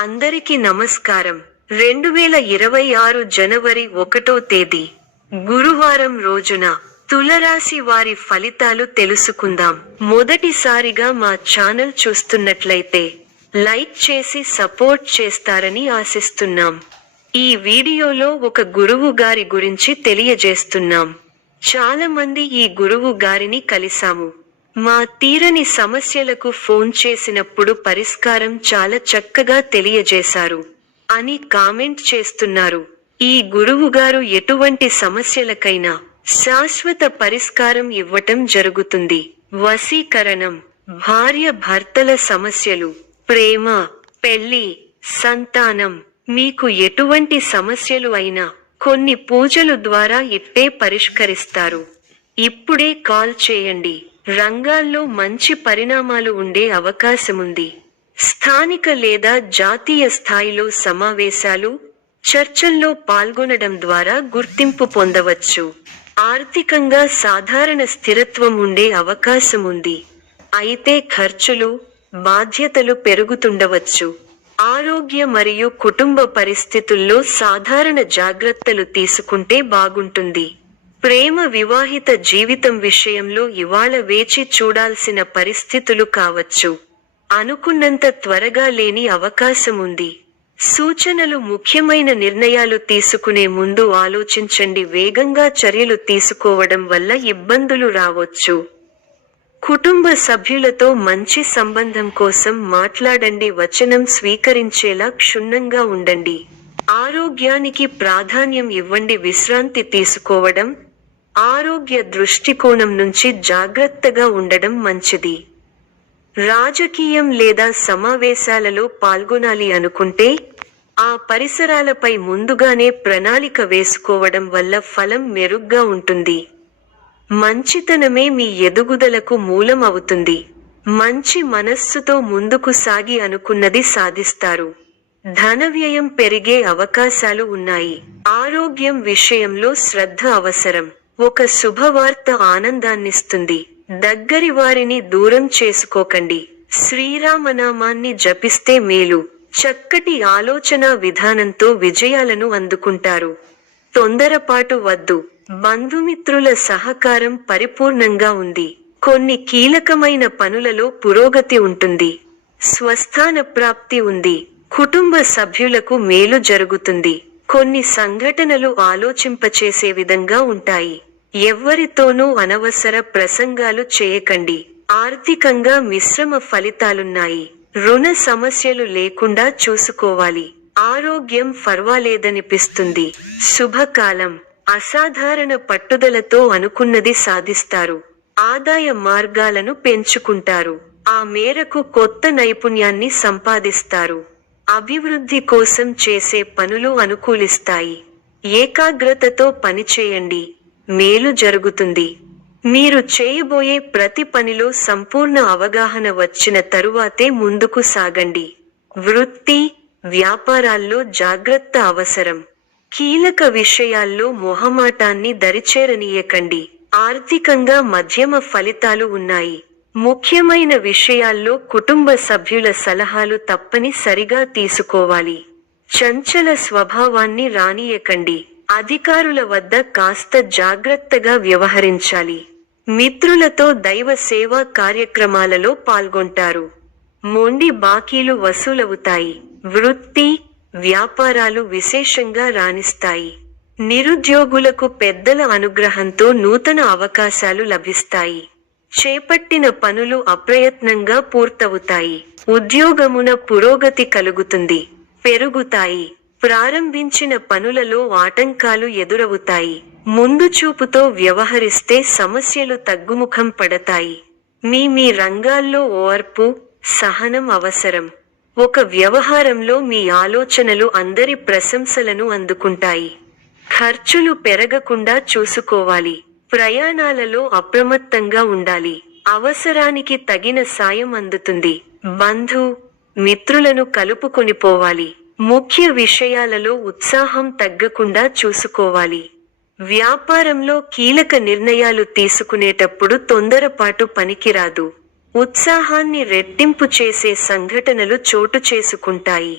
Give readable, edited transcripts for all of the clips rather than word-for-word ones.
అందరికీ నమస్కారం. 2026 జనవరి 1వ తేదీ గురువారం రోజున తులరాశి వారి ఫలితాలు తెలుసుకుందాం. మొదటిసారిగా మా ఛానల్ చూస్తున్నట్లయితే లైక్ చేసి సపోర్ట్ చేస్తారని ఆశిస్తున్నాం. ఈ వీడియోలో ఒక గురువు గారి గురించి తెలియజేస్తున్నాం. చాలా మంది ఈ గురువు గారిని కలిసాము. మా తీరని సమస్యలకు ఫోన్ చేసినప్పుడు పరిష్కారం చాలా చక్కగా తెలియజేశారు అని కామెంట్ చేస్తున్నారు. ఈ గురువుగారు ఎటువంటి సమస్యలకైనా శాశ్వత పరిష్కారం ఇవ్వటం జరుగుతుంది. వశీకరణం, భార్య భర్తల సమస్యలు, ప్రేమ, పెళ్లి, సంతానం, మీకు ఎటువంటి సమస్యలు అయినా కొన్ని పూజలు ద్వారా ఇట్టే పరిష్కరిస్తారు. ఇప్పుడే కాల్ చేయండి. రంగాల్లో మంచి పరిణామాలు ఉండే అవకాశముంది. స్థానిక లేదా జాతీయ స్థాయిలో సమావేశాలు, చర్చల్లో పాల్గొనడం ద్వారా గుర్తింపు పొందవచ్చు. ఆర్థికంగా సాధారణ స్థిరత్వం ఉండే అవకాశముంది. అయితే ఖర్చులు, బాధ్యతలు పెరుగుతుండవచ్చు. ఆరోగ్య మరియు కుటుంబ పరిస్థితుల్లో సాధారణ జాగ్రత్తలు తీసుకుంటే బాగుంటుంది. ప్రేమ వివాహిత జీవితం విషయంలో ఇవాళ వేచి చూడాల్సిన పరిస్థితులు కావచ్చు. అనుకున్నంత త్వరగా లేని అవకాశముంది. సూచనలు: ముఖ్యమైన నిర్ణయాలు తీసుకునే ముందు ఆలోచించండి. వేగంగా చర్యలు తీసుకోవడం వల్ల ఇబ్బందులు రావచ్చు. కుటుంబ సభ్యులతో మంచి సంబంధం కోసం మాట్లాడండి. వచనం స్వీకరించేలా క్షుణ్ణంగా ఉండండి. ఆరోగ్యానికి ప్రాధాన్యం ఇవ్వండి. విశ్రాంతి తీసుకోవడం, ఆరోగ్య దృష్టికోణం నుంచి జాగ్రత్తగా ఉండడం మంచిది. రాజకీయం లేదా సమావేశాలలో పాల్గొనాలి అనుకుంటే ఆ పరిసరాలపై ముందుగానే ప్రణాళిక వేసుకోవడం వల్ల ఫలం మెరుగ్గా ఉంటుంది. మంచితనమే మీ ఎదుగుదలకు మూలం అవుతుంది. మంచి మనస్సుతో ముందుకు సాగి అనుకున్నది సాధిస్తారు. ధన వ్యయం పెరిగే అవకాశాలు ఉన్నాయి. ఆరోగ్యం విషయంలో శ్రద్ధ అవసరం. ఒక శుభవార్త ఆనందాన్నిస్తుంది. దగ్గరి వారిని దూరం చేసుకోకండి. శ్రీరామనామాన్ని జపిస్తే మేలు. చక్కటి ఆలోచనా విధానంతో విజయాలను అందుకుంటారు. తొందరపాటు వద్దు. బంధుమిత్రుల సహకారం పరిపూర్ణంగా ఉంది. కొన్ని కీలకమైన పనులలో పురోగతి ఉంటుంది. స్వస్థాన ప్రాప్తి ఉంది. కుటుంబ సభ్యులకు మేలు జరుగుతుంది. కొన్ని సంఘటనలు ఆలోచింపచేసే విధంగా ఉంటాయి. ఎవ్వరితోనూ అనవసర ప్రసంగాలు చేయకండి. ఆర్థికంగా మిశ్రమ ఫలితాలున్నాయి. రుణ సమస్యలు లేకుండా చూసుకోవాలి. ఆరోగ్యం పర్వాలేదనిపిస్తుంది. శుభకాలం. అసాధారణ పట్టుదలతో అనుకున్నది సాధిస్తారు. ఆదాయ మార్గాలను పెంచుకుంటారు. ఆ మేరకు కొత్త నైపుణ్యాన్ని సంపాదిస్తారు. అభివృద్ధి కోసం చేసే పనులు అనుకూలిస్తాయి. ఏకాగ్రతతో పనిచేయండి. మేలు జరుగుతుంది. మీరు చేయబోయే ప్రతి పనిలో సంపూర్ణ అవగాహన వచ్చిన తరువాతే ముందుకు సాగండి. వృత్తి, వ్యాపారాల్లో జాగ్రత్త అవసరం. కీలక విషయాల్లో మొహమాటాన్ని దరిచేరనీయకండి. ఆర్థికంగా మధ్యమ ఫలితాలు ఉన్నాయి. ముఖ్యమైన విషయాల్లో కుటుంబ సభ్యుల సలహాలు తప్పనిసరిగా తీసుకోవాలి. చంచల స్వభావాన్ని రానీయకండి. అధికారుల వద్ద కాస్త జాగ్రత్తగా వ్యవహరించాలి. మిత్రులతో దైవ సేవా కార్యక్రమాలలో పాల్గొంటారు. మొండి బాకీలు వసూలవుతాయి. వృత్తి, వ్యాపారాలు విశేషంగా రాణిస్తాయి. నిరుద్యోగులకు పెద్దల అనుగ్రహంతో నూతన అవకాశాలు లభిస్తాయి. చేపట్టిన పనులు అప్రయత్నంగా పూర్తవుతాయి. ఉద్యోగమున పురోగతి కలుగుతుంది. పెరుగుతాయి. ప్రారంభించిన పనులలో ఆటంకాలు ఎదురవుతాయి. ముందు చూపుతో వ్యవహరిస్తే సమస్యలు తగ్గుముఖం పడతాయి. మీ రంగాల్లో ఓర్పు, సహనం అవసరం. ఒక వ్యవహారంలో మీ ఆలోచనలు అందరి ప్రశంసలను అందుకుంటాయి. ఖర్చులు పెరగకుండా చూసుకోవాలి. ప్రయాణాలలో అప్రమత్తంగా ఉండాలి. అవసరానికి తగిన సాయం అందుతుంది. బంధు, మిత్రులను కలుపుకొనిపోవాలి. ముఖ్య విషయాలలో ఉత్సాహం తగ్గకుండా చూసుకోవాలి. వ్యాపారంలో కీలక నిర్ణయాలు తీసుకునేటప్పుడు తొందరపాటు పనికిరాదు. ఉత్సాహాన్ని రెట్టింపు చేసే సంఘటనలు చోటు చేసుకుంటాయి.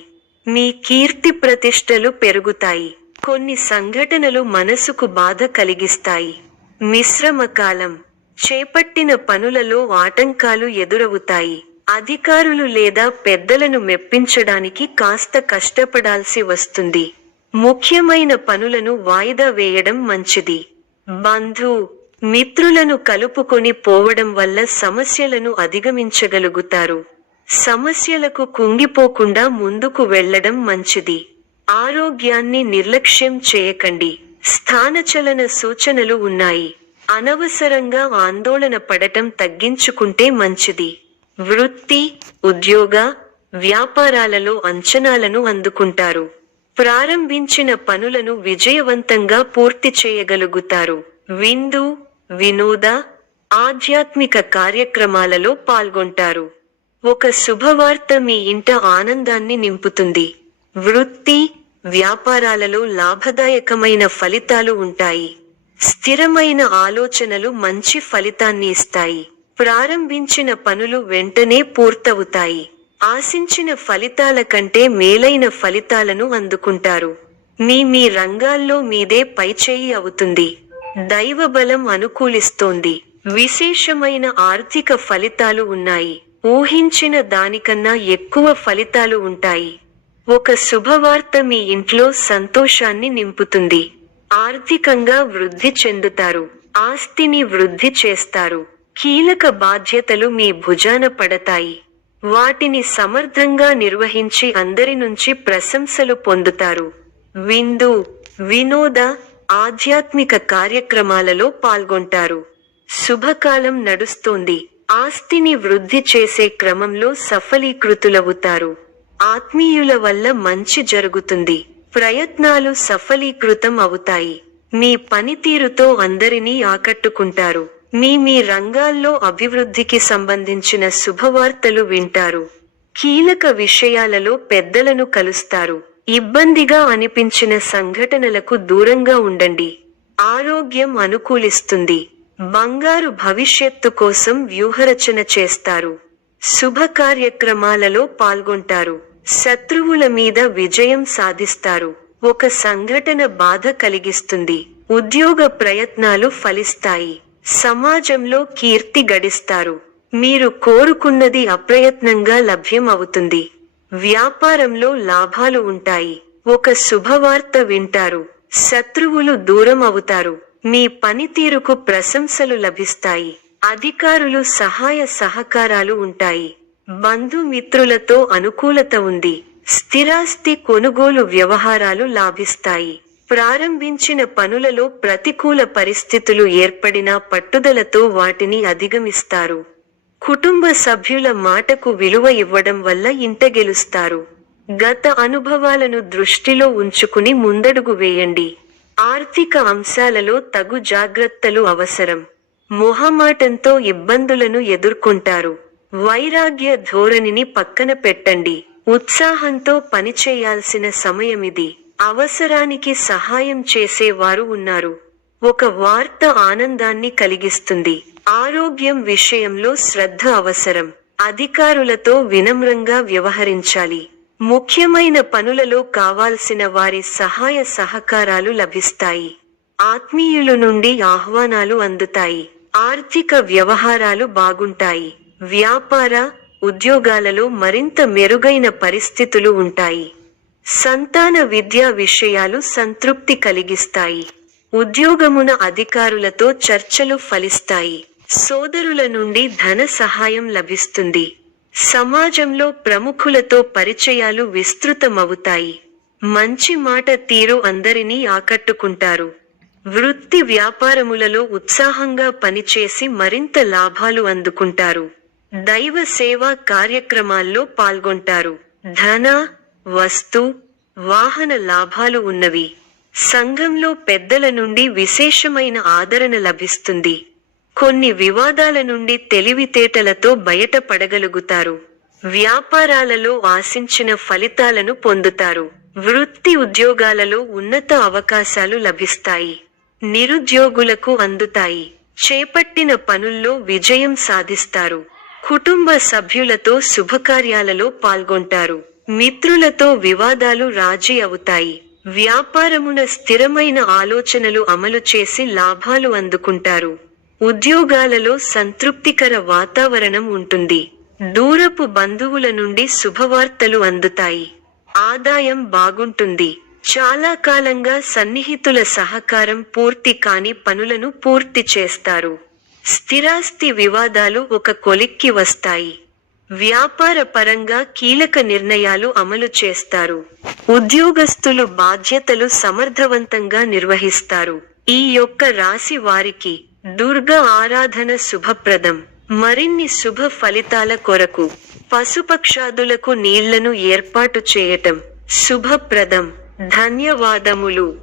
మీ కీర్తి ప్రతిష్టలు పెరుగుతాయి. కొన్ని సంఘటనలు మనసుకు బాధ కలిగిస్తాయి. మిశ్రమ కాలం. చేపట్టిన పనులలో ఆటంకాలు ఎదురవుతాయి. అధికారులు లేదా పెద్దలను మెప్పించడానికి కాస్త కష్టపడాల్సి వస్తుంది. ముఖ్యమైన పనులను వాయిదా వేయడం మంచిది. బంధు మిత్రులను కలుపుకొని పోవడం వల్ల సమస్యలను అధిగమించగలుగుతారు. సమస్యలకు కుంగిపోకుండా ముందుకు వెళ్లడం మంచిది. ఆరోగ్యాన్ని నిర్లక్ష్యం చేయకండి. స్థానచలన సూచనలు ఉన్నాయి. అనవసరంగా ఆందోళన పడటం తగ్గించుకుంటే మంచిది. వృత్తి, ఉద్యోగ, వ్యాపారాలలో అంచనాలను అందుకుంటారు. ప్రారంభించిన పనులను విజయవంతంగా పూర్తి చేయగలుగుతారు. విందు, వినోద, ఆధ్యాత్మిక కార్యక్రమాలలో పాల్గొంటారు. ఒక శుభవార్త మీ ఇంట ఆనందాన్ని నింపుతుంది. వృత్తి, వ్యాపారాలలో లాభదాయకమైన ఫలితాలు ఉంటాయి. స్థిరమైన ఆలోచనలు మంచి ఫలితాన్ని ఇస్తాయి. ప్రారంభించిన పనులు వెంటనే పూర్తవుతాయి. ఆశించిన ఫలితాల కంటే మేలైన ఫలితాలను అందుకుంటారు. మీ రంగాల్లో మీదే పైచేయి అవుతుంది. దైవబలం అనుకూలిస్తోంది. విశేషమైన ఆర్థిక ఫలితాలు ఉన్నాయి. ఊహించిన దానికన్నా ఎక్కువ ఫలితాలు ఉంటాయి. ఒక శుభవార్త మీ ఇంట్లో సంతోషాన్ని నింపుతుంది. ఆర్థికంగా వృద్ధి చెందుతారు. ఆస్తిని వృద్ధి చేస్తారు. కీలక బాధ్యతలు మీ భుజాన పడతాయి. వాటిని సమర్థంగా నిర్వహించి అందరి నుంచి ప్రశంసలు పొందుతారు. విందు, వినోద, ఆధ్యాత్మిక కార్యక్రమాలలో పాల్గొంటారు. శుభకాలం నడుస్తోంది. ఆస్తిని వృద్ధి చేసే క్రమంలో సఫలీకృతులవుతారు. ఆత్మీయుల వల్ల మంచి జరుగుతుంది. ప్రయత్నాలు సఫలీకృతం అవుతాయి. మీ పనితీరుతో అందరినీ ఆకట్టుకుంటారు. మీ రంగాల్లో అభివృద్ధికి సంబంధించిన శుభవార్తలు వింటారు. కీలక విషయాలలో పెద్దలను కలుస్తారు. ఇబ్బందిగా అనిపించిన సంఘటనలకు దూరంగా ఉండండి. ఆరోగ్యం అనుకూలిస్తుంది. బంగారు భవిష్యత్తు కోసం వ్యూహరచన చేస్తారు. శుభ కార్యక్రమాలలో పాల్గొంటారు. శత్రువుల మీద విజయం సాధిస్తారు. ఒక సంఘటన బాధ కలిగిస్తుంది. ఉద్యోగ ప్రయత్నాలు ఫలిస్తాయి. సమాజంలో కీర్తి గడిస్తారు. మీరు కోరుకున్నది అప్రయత్నంగా లభ్యం అవుతుంది. వ్యాపారంలో లాభాలు ఉంటాయి. ఒక శుభవార్త వింటారు. శత్రువులు దూరం అవుతారు. మీ పనితీరుకు ప్రశంసలు లభిస్తాయి. అధికారులు సహాయ సహకారాలు ఉంటాయి. బంధుమిత్రులతో అనుకూలత ఉంది. స్థిరాస్తి కొనుగోలు వ్యవహారాలు లాభిస్తాయి. ప్రారంభించిన పనులలో ప్రతికూల పరిస్థితులు ఏర్పడినా పట్టుదలతో వాటిని అధిగమిస్తారు. కుటుంబ సభ్యుల మాటకు విలువ ఇవ్వడం వల్ల ఇంట గెలుస్తారు. గత అనుభవాలను దృష్టిలో ఉంచుకుని ముందడుగు వేయండి. ఆర్థిక అంశాలలో తగు జాగ్రత్తలు అవసరం. మొహమాటంతో ఇబ్బందులను ఎదుర్కొంటారు. వైరాగ్య ధోరణిని పక్కన పెట్టండి. ఉత్సాహంతో పనిచేయాల్సిన సమయమిది. అవసరానికి సహాయం చేసేవారు ఉన్నారు. ఒక వార్త ఆనందాన్ని కలిగిస్తుంది. ఆరోగ్యం విషయంలో శ్రద్ధ అవసరం. అధికారులతో వినమ్రంగా వ్యవహరించాలి. ముఖ్యమైన పనులలో కావాల్సిన వారి సహాయ సహకారాలు లభిస్తాయి. ఆత్మీయుల నుండి ఆహ్వానాలు అందుతాయి. ఆర్థిక వ్యవహారాలు బాగుంటాయి. వ్యాపార, ఉద్యోగాలలో మరింత మెరుగైన పరిస్థితులు ఉంటాయి. సంతాన విద్యా విషయాలు సంతృప్తి కలిగిస్తాయి. ఉద్యోగమున అధికారులతో చర్చలు ఫలిస్తాయి. సోదరుల నుండి ధన సహాయం లభిస్తుంది. సమాజంలో ప్రముఖులతో పరిచయాలు విస్తృతమవుతాయి. మంచి మాట తీరు అందరినీ ఆకట్టుకుంటారు. వృత్తి వ్యాపారములలో ఉత్సాహంగా పనిచేసి మరింత లాభాలు అందుకుంటారు. దైవ సేవా కార్యక్రమాల్లో పాల్గొంటారు. ధన, వస్తు, వాహన లాభాలు ఉన్నవి. సంఘంలో పెద్దల నుండి విశేషమైన ఆదరణ లభిస్తుంది. కొన్ని వివాదాల నుండి తెలివితేటలతో బయటపడగలుగుతారు. వ్యాపారాలలో ఆశించిన ఫలితాలను పొందుతారు. వృత్తి ఉద్యోగాలలో ఉన్నత అవకాశాలు లభిస్తాయి. నిరుద్యోగులకు అందుతాయి. చేపట్టిన పనుల్లో విజయం సాధిస్తారు. కుటుంబ సభ్యులతో శుభకార్యాలలో పాల్గొంటారు. మిత్రులతో వివాదాలు రాజీ అవుతాయి. వ్యాపారమున స్థిరమైన ఆలోచనలు అమలు చేసి లాభాలు అందుకుంటారు. ఉద్యోగాలలో సంతృప్తికర వాతావరణం ఉంటుంది. దూరపు బంధువుల నుండి శుభవార్తలు అందుతాయి. ఆదాయం బాగుంటుంది. చాలా కాలంగా సన్నిహితుల సహకారం పూర్తి కాని పనులను పూర్తి చేస్తారు. స్థిరాస్తి వివాదాలు ఒక కొలిక్కి వస్తాయి. వ్యాపార పరంగా కీలక నిర్ణయాలు అమలు చేస్తారు. ఉద్యోగస్తులు బాధ్యతలు సమర్థవంతంగా నిర్వహిస్తారు. ఈ యొక్క రాశి వారికి దుర్గా ఆరాధన శుభప్రదం. మరిన్ని శుభ ఫలితాల కొరకు పశుపక్షాదులకు నీళ్లను ఏర్పాటు చేయటం శుభప్రదం. ధన్యవాదములు.